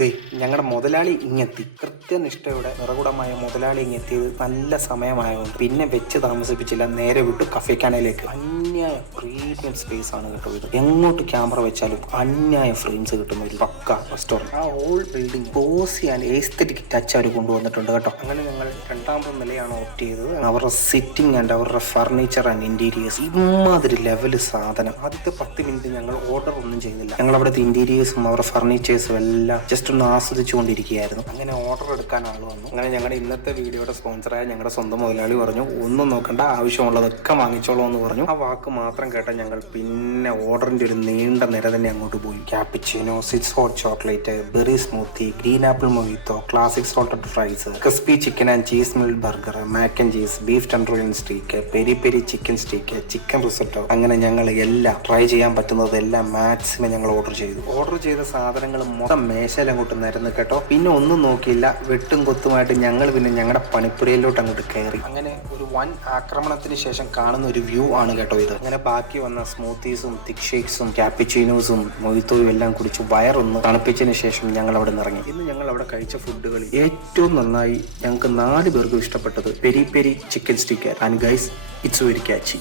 ദേ ഞങ്ങളുടെ മുതലാളി ഇങ്ങെത്തി. കൃത്യനിഷ്ഠയുടെ നിറകുടമായ മുതലാളി ഇങ്ങെത്തിയത് നല്ല സമയമായതുകൊണ്ട് പിന്നെ വെച്ച് താമസിപ്പിച്ചില്ല, നേരെ വിട്ടു കഫേക്കാനയിലേക്ക്. അന്യായ പ്രീമിയം സ്പേസ് ആണ് കേട്ടോ ഇത്. എങ്ങോട്ട് ക്യാമറ വെച്ചാലും അന്യായ ഫ്രെയിംസ് കിട്ടുന്ന ഒരു പക്ക റെസ്റ്റോറൻറ്റ്. ആ old building cozy and aesthetic touch അവർ കൊണ്ടുവന്നിട്ടുണ്ട് കേട്ടോ. അങ്ങനെ ഞങ്ങൾ രണ്ടാമത്തെ നിലയാണ് ഓപ്റ്റ് ചെയ്തത്. അവരുടെ സിറ്റിംഗ് ആൻഡ് അവരുടെ ഫർണിച്ചർ ആൻഡ് ഇന്റീരിയേഴ്സ് ഇമാതിരി ലെവല് സാധനം. ആദ്യത്തെ 10 മിനിറ്റ് ഞങ്ങൾ ഓർഡർ ഒന്നും ചെയ്തില്ല. ഞങ്ങൾ അവിടുത്തെ ഇന്റീരിയേഴ്സും അവരുടെ ഫർണിച്ചേഴ്സും എല്ലാം ജസ്റ്റ് ഒന്ന് ആസ്വദിച്ചുകൊണ്ടിരിക്കുകയായിരുന്നു. അങ്ങനെ ഓർഡർ എടുക്കാൻ ആൾ വന്നു. അങ്ങനെ ഞങ്ങളുടെ ഇന്നത്തെ വീഡിയോയുടെ സ്പോൺസറായ ഞങ്ങളുടെ സ്വന്തം മുതലാളി പറഞ്ഞു, ഒന്നും നോക്കണ്ട, ആവശ്യമുള്ളതൊക്കെ വാങ്ങിച്ചോളൂ എന്ന് പറഞ്ഞു. ആ വാക്ക് മാത്രം കേട്ട ഞങ്ങൾ പിന്നെ ഓർഡറിന്റെ ഒരു നീണ്ട നിര തന്നെ അങ്ങോട്ട് പോയി. Cappuccino, 6 hot chocolate, berry smoothie, green apple mojito, classic salted fries, crispy chicken and cheese mild burger, mac and cheese, beef tenderloin steak, peri peri chicken steak, chicken risotto, അങ്ങനെ ഞങ്ങൾ എല്ലാം ട്രൈ ചെയ്യാൻ പറ്റുന്നതെല്ലാം മാക്സിമം ഞങ്ങൾ order ചെയ്തു. Order ചെയ്ത സാധനങ്ങൾ മൊത്തം മേശയിൽ അങ്ങോട്ട് നിരന്ന് കേട്ടോ. പിന്നെ ഒന്നും നോക്കിയില്ല, വെട്ടും കൊത്തുമായിട്ട് ഞങ്ങൾ പിന്നെ ഞങ്ങളുടെ പണിപ്പുരയിലോട്ട് അങ്ങോട്ട് കയറി. അങ്ങനെ ഒരു വൻ ആക്രമണത്തിന് ശേഷം കാണുന്ന ഒരു വ്യൂ ആണ് കേട്ടോ ഇത്. അങ്ങനെ ബാക്കി വന്ന സ്മൂത്തീസും തിക് ഷേക്സും ക്യാപ്പിച്ചീനോസും മൊയ്ത്തോയും എല്ലാം കുടിച്ച് വയറൊന്ന് തണുപ്പിച്ചതിന് ശേഷം ഞങ്ങൾ അവിടെ നിന്ന് ഇറങ്ങി. ഇന്ന് ഞങ്ങൾ അവിടെ കഴിച്ച ഫുഡുകളിൽ ഏറ്റവും നന്നായി ഞങ്ങൾക്ക് 4 പേർക്കും ഇഷ്ടപ്പെട്ടത് peri peri chicken stick. And guys, it's very catchy.